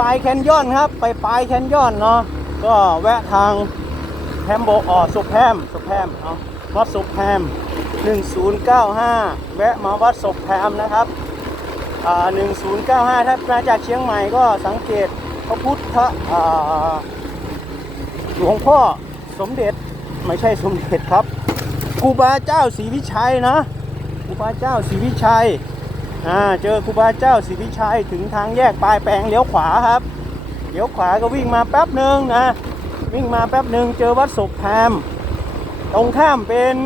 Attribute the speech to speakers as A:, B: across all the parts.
A: ปลายแคนยอนครับ ไปปลายแคนยอนเนาะก็แวะทางแพมโบออสุแพมสุแพมเอาะวัดสุแพม1095 แวะมาวัดสุแพมนะครับอ่า1095 ถ้ามาจากเชียงใหม่ก็สังเกตพระพุทธอ่าหลวงพ่อสมเด็จไม่ใช่สมเด็จครับครูบาเจ้าศรีวิชัยนะครูบาเจ้าศรีวิชัย อ่าเจอครูบาเจ้าศรีวิชัยถึงทางแยกปลายแปลงเลี้ยวขวาครับเลี้ยวขวาก็วิ่งมาแป๊บหนึ่งนะวิ่งมาแป๊บหนึ่งเจอวัดศพแพมตรงข้ามเป็น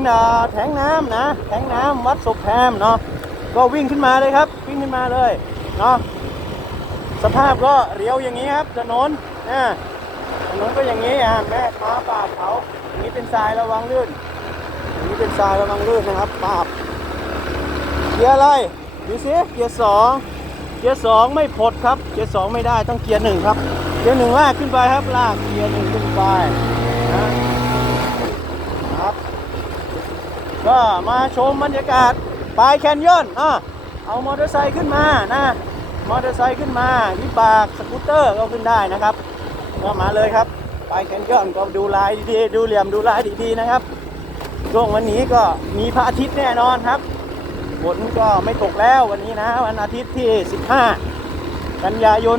A: แทงน้ำนะแทงน้ำวัดศพแพมเนาะก็วิ่งขึ้นมาเลยครับ วิ่งขึ้นมาเลยเนาะสภาพก็เรียวอย่างนี้ครับถนนนะถนนก็อย่างนี้อะแม่ค้าป่าเขาอย่างนี้เป็นทรายระวังลื่นอย่างนี้เป็นทรายระวังลื่นนะครับปาบเกียร์อะไร ดูสิเกียร์สองเกียร์สองไม่พดครับ เกียร์สองไม่ได้ต้องเกียร์หนึ่งครับ เกียร์หนึ่งลากขึ้นไปครับ ลากเกียร์หนึ่งขึ้นไปนะครับ ก็มาชมบรรยากาศปลายแคนยอนอะเอามอเตอร์ไซค์ขึ้นมานะ มอเตอร์ไซค์ขึ้นมาวิบากสกูตเตอร์ก็ขึ้นได้นะครับ ก็มาเลยครับปลายแคนยอนก็ดูลายดีๆดูเหลี่ยมดูลายดีๆนะครับช่วงวันนี้ก็มีพระอาทิตย์แน่นอนครับ ฝนก็ไม่ตกแล้ววันนี้นะวันอาทิตย์ที่ 15 กันยายน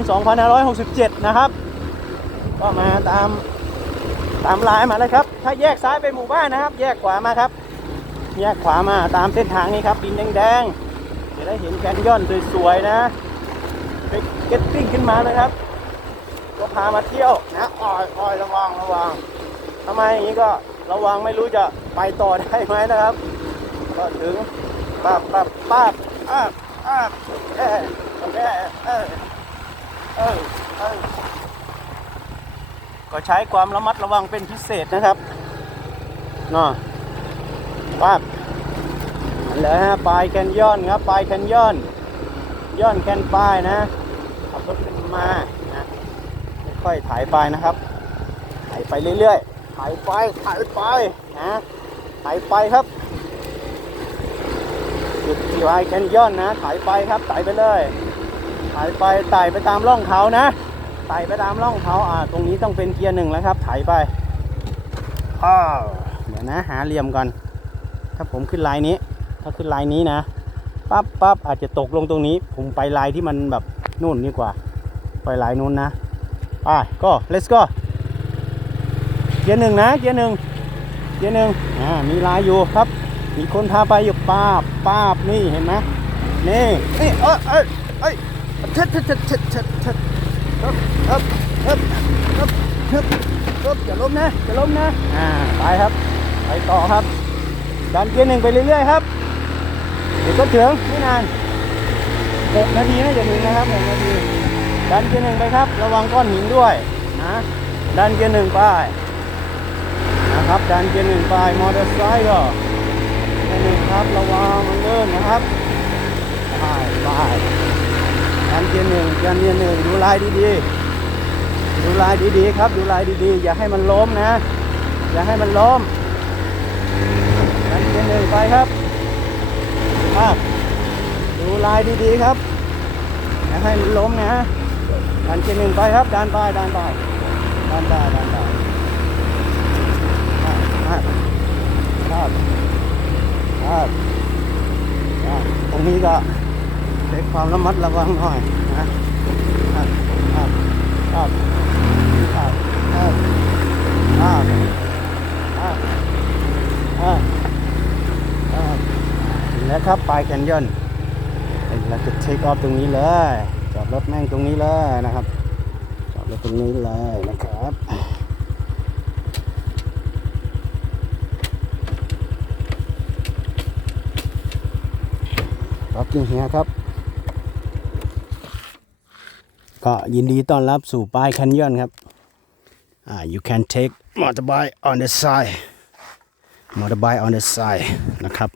A: 2567 นะครับ ก็มาตามตามลายมาเลยครับ ถ้าแยกซ้ายไปหมู่บ้านนะครับ แยกขวามาครับ แยกขวามาตามเส้นทางนี้ครับดินแดงๆจะได้เห็นแคนยอนสวยๆนะไปเก็ตติ้งขึ้นมาเลยครับ ก็พามาเที่ยวนะออยออยระวังระวังทำไมอย่างนี้ก็ระวังไม่รู้จะไปต่อได้ไหมนะครับ ก็ถึง ปั๊บปั๊บปั๊บอ้าอ้าเออเออเออเออเออก็ใช้ความระมัดระวังเป็นพิเศษนะครับเนาะปั๊บนั่นแหละฮะปลายแคนยอนครับปลายแคนยอนย่อนแคนปลายนะขับรถขึ้นมานะค่อยๆถ่ายไปนะครับถ่ายไปเรื่อยๆถ่ายไปถ่ายไปนะถ่ายไปครับ จุดที่ไวแคนยอนนะถ่ายไปครับไต่ไปเลยถ่ายไปไต่ไปตามร่องเขานะไต่ไปตามร่องเขาอ่า ตรงนี้ต้องเป็นเกียร์หนึ่งแล้วครับถ่ายไปอ้าวเดี๋ยวนะหาเหลี่ยมก่อน ถ้าผมขึ้นลายนี้ ถ้าขึ้นลายนี้นะปั๊บปั๊บอาจจะตกลงตรงนี้ ผมไปลายที่มันแบบนู่นดีกว่า ไปลายนู้นนะไปก็ let's go เกียร์หนึ่งนะเกียร์หนึ่งเกียร์หนึ่งอ่ามีลายอยู่ครับ มีคนพาไปอยู่ป้าบป้าบนี่เห็นไหมนี่นี่เอ้ยเอ้ยเอ้ยเท็ดเท็ดเท็ดเท็ดเท็ดเท็ดฮึบฮึบฮึบฮึบฮึบฮึบอย่าล้มนะอย่าล้มนะอ่าไปครับ ไปต่อครับดันเกียร์หนึ่งไปเรื่อยๆครับเดี๋ยวก็ถึงไม่นานหกนาทีน่าจะถึงนะครับหกนาทีดันเกียร์หนึ่งไปครับ ระวังก้อนหินด้วยนะดันเกียร์หนึ่งไปนะครับดันเกียร์หนึ่งไปมอเตอร์ไซค์ก็ ครับ ระวังมันเลื่อนนะครับไปไปการเกียร์หนึ่งการเกียร์หนึ่งดูลายดีๆ ดูลายดีๆครับ ดูลายดีๆ อย่าให้มันล้มนะ อย่าให้มันล้มการเกียร์หนึ่งไปครับอะดูลายดีๆครับอย่าให้มันล้มนะการเกียร์หนึ่งไปครับดันไปดันไปดันไปดันไปอะอะครับ ครับตรงนี้ก็ใช้ความระมัดระวังหน่อยนะครับครับครับครับครับครับครับครับครับแล้วครับปลายแคนยอนเราจะเทคออฟตรงนี้เลย จอดรถแม่งตรงนี้เลยนะครับ จอดรถตรงนี้เลยนะครับ ครับจริงเฮียครับ ก็ยินดีต้อนรับสู่ปลายแคนยอนครับ อ่า you can take motorbike on the side motorbike on the side นะครับ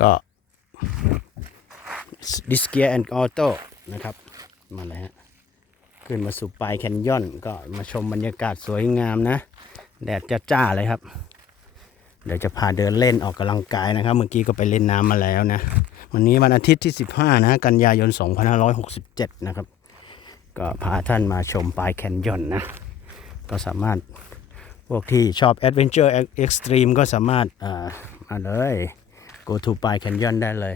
A: ก็ this gear and auto นะครับ มาเลยฮะ ขึ้นมาสู่ปลายแคนยอน ก็มาชมบรรยากาศสวยงามนะ แดดจ้าๆเลยครับ เดี๋ยวจะพาเดินเล่นออกกำลังกายนะครับ เมื่อกี้ก็ไปเล่นน้ำมาแล้วนะ วันนี้วันอาทิตย์ที่ 15 นะกันยายน 2567 นะครับ ก็พาท่านมาชมปลายแคนยอนนะ ก็สามารถพวกที่ชอบแอดเวนเจอร์เอ็กซ์ตรีมก็สามารถอ่ามาเลย go to ปลายแคนยอนได้เลย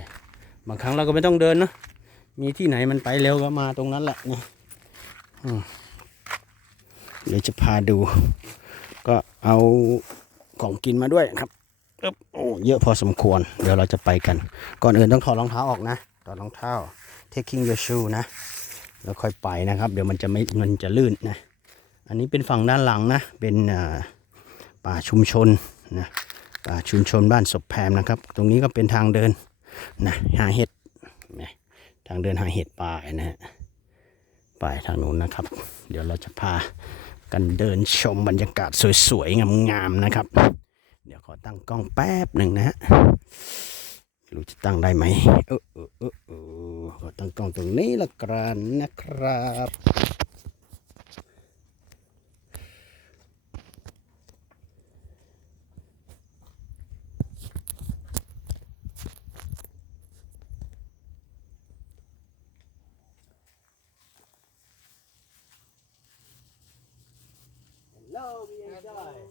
A: บางครั้งเราก็ไม่ต้องเดินเนะมีที่ไหนมันไปเร็วก็มาตรงนั้นแหละนี่เดี๋ยวจะพาดู ก็เอา ของกินมาด้วยครับอึ๊บโอ้เยอะพอสมควร เดี๋ยวเราจะไปกัน ก่อนอื่นต้องถอดรองเท้าออกนะถอดรองเท้า taking your shoe นะ แล้วค่อยไปนะครับ เดี๋ยวมันจะไม่มันจะลื่นนะ อันนี้เป็นฝั่งด้านหลังนะ เป็นอ่าป่าชุมชนนะป่าชุมชนบ้านศพแพมนะครับ ตรงนี้ก็เป็นทางเดินนะหาเห็ดนะทางเดินหาเห็ดป่านะฮะไปทางนู้นนะครับ เดี๋ยวเราจะพา กันเดินชมบรรยากาศสวยๆ งามๆ นะครับ เดี๋ยวขอตั้งกล้องแป๊บหนึ่งนะฮะไม่รู้จะตั้งได้ไหมเออเออเออเออขอตั้งกล้องตรงนี้ละกันนะครับ Right.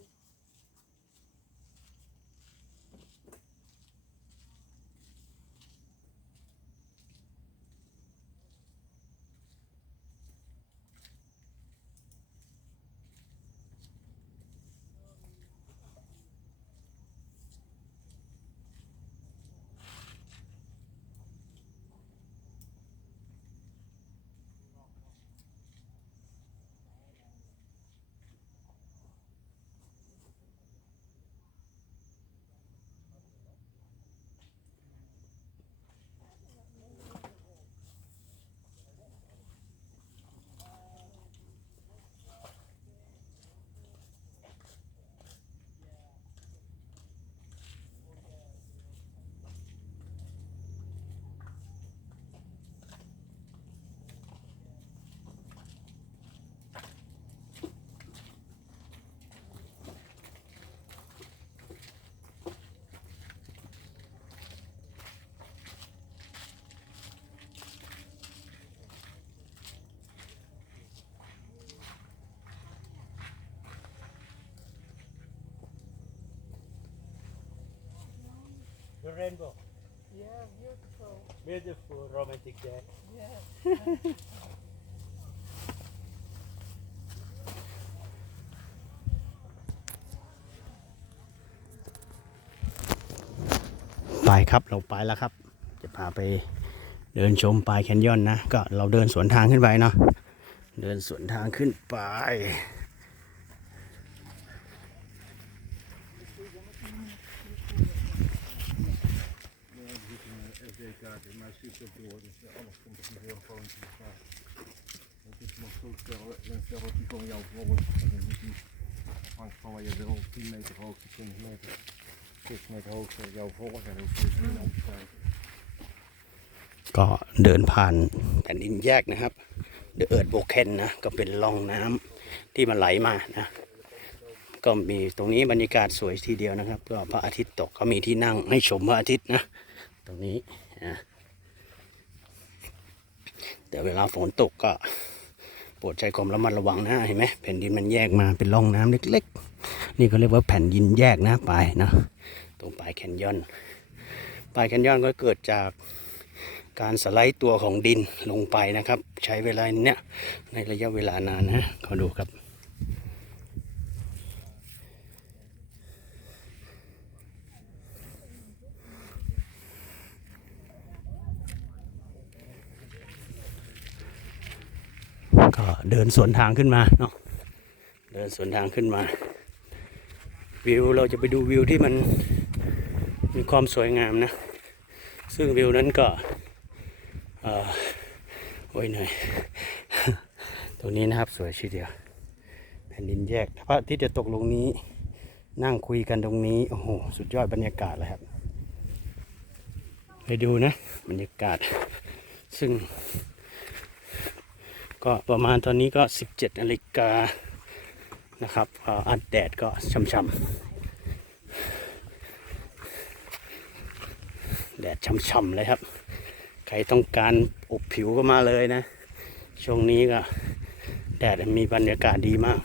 A: Rainbow.
B: Yeah, beautiful.
A: Beautiful romantic day.
B: Yeah.
A: ไปครับเราไปแล้วครับ จะพาไปเดินชมปลายแคนยอนนะ ก็เราเดินสวนทางขึ้นไปเนาะเดินสวนทางขึ้นไป
C: in mijn schiet ook door, dus alles komt op die telefoon te staan. Want ik mag zo stellen, en stel dat die van jou volgt, en dan moet die afhankelijk van waar je wil, 10 meter hoogte, 20 meter, 6 meter hoogte jou volgen, en dan hoef je dus niet aan te kijken.
A: ก็เดินผ่านแผ่นดินแยกนะครับ เดอะเอิร์ดโบเคนนะ ก็เป็นร่องน้ำที่มันไหลมานะ ก็มีตรงนี้บรรยากาศสวยทีเดียวนะครับ ก็พระอาทิตย์ตกก็มีที่นั่งให้ชมพระอาทิตย์นะ ตรงนี้นะ แต่เวลาฝนตกก็โปรดใจความระมัดระวังนะเห็นไหมแผ่นดินมันแยกมาเป็นร่องน้ำเล็ก ๆ นี่ก็เรียกว่าแผ่นดินแยกนะปลายนะตรงปลายแคนยอนปลายแคนยอนก็เกิดจากการสไลด์ตัวของดินลงไปนะครับ ใช้เวลาเนี้ยในระยะเวลานานนะขอดูครับ ก็เดินสวนทางขึ้นมาเนาะเดินสวนทางขึ้นมา วิวเราจะไปดูวิวที่มันมีความสวยงามนะ ซึ่งวิวนั้นก็อ่อโอ้ยเหนื่อยตรงนี้นะครับสวยชีเดียวแผ่นดินแยกพระอาทิตย์จะตกลงนี้ นั่งคุยกันตรงนี้ โอ้โห สุดยอดบรรยากาศเลยครับ ไปดูนะ บรรยากาศซึ่ง ก็ประมาณตอนนี้ก็ 17นาฬิกานะครับอ่าอัดแดดก็ช่ำๆแดดช่ำๆเลยครับ ใครต้องการอบผิวก็มาเลยนะ ช่วงนี้ก็แดดมีบรรยากาศดีมาก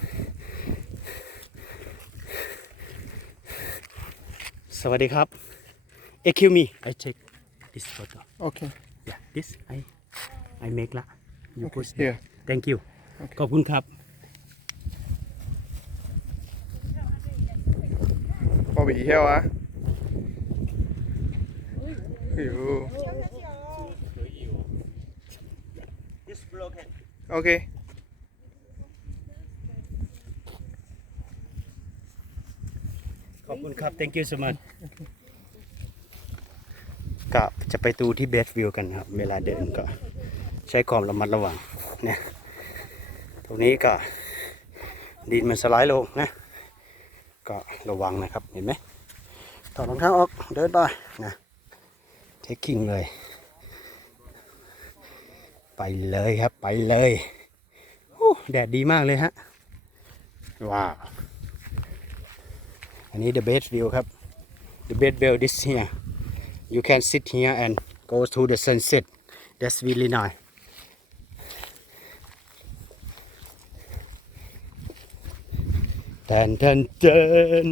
A: สวัสดีครับ Excuse me I take this photo
C: Okay.
A: yeah this I I make ละ you
C: Okay,
A: post
C: here.
A: thank you ขอบคุณครับ
C: พอบีเที่ยวอะอยู่
A: this broken
C: โอเค
A: ขอบคุณครับ thank you so much ก็จะไปดูที่เบสวิวกันครับ เวลาเดินก็ ใช้ความระมัดระวังเนี่ยตรงนี้ก็ดินมันสไลด์ลงนะ ก็ระวังนะครับเห็นไหมถอดรองเท้าออกเดินไปนะเทคกิ้งเลย ไปเลยครับไปเลยโอ้แดดดีมากเลยฮะว้าวอันนี้ the best view ครับ the best view this here you can sit here and go to the sunset that's really nice แทนแทนเจน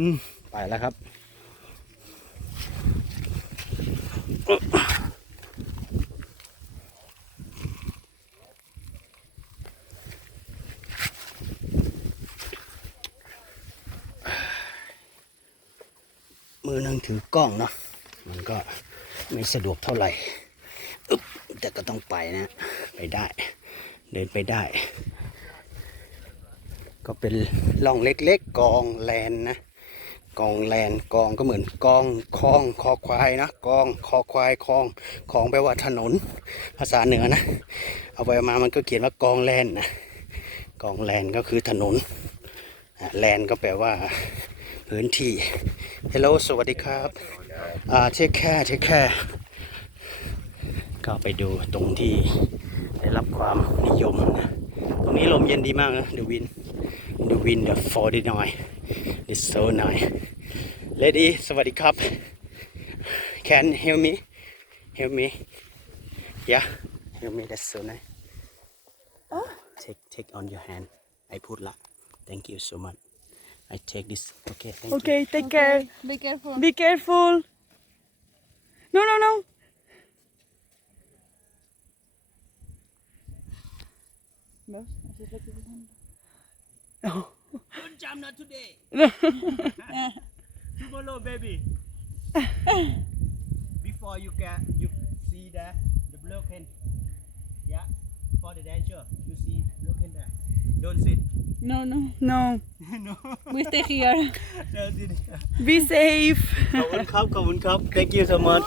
A: ไปแล้วครับ มือหนึงถือกล้องเนาะมันก็ไม่สะดวกเท่าไหร่อึ๊บแต่ก็ต้องไปนะ ไปได้ เดินไปได้ ก็เป็นร่องเล็กๆกองแลนนะกองแลนกองก็เหมือนกองคลองคอควายนะกองคอควายคลองคลองแปลว่าถนนภาษาเหนือนะ เอาไปมามันก็เขียนว่ากองแลนนะกองแลนก็คือถนนแลนก็แปลว่าพื้นที่ฮัลโหลสวัสดีครับอ่าเทคแค่เทคแค่ก็ไปดูตรงที่ได้รับความนิยมนะตรงนี้ลมเย็นดีมากนะ The wind The wind the 49 It's so nice Lady สวัสดีครับ Can help me help me Yeah help me that's so nice Take take on your hand I put ละ Thank you so much I take this okay thank you
B: Okay, take care.
D: Be careful.
B: Be careful. No, no, no.
A: Oh. Don't jump not today. Tomorrow, baby. Before you can you see the the blue can. Yeah. For the danger, you see blue can there. Don't sit.
D: No, no.
B: No.
A: no.
D: We stay here.
A: Don't sit.
B: Be safe.
A: ขอบคุณครับขอบคุณครับ Thank you so much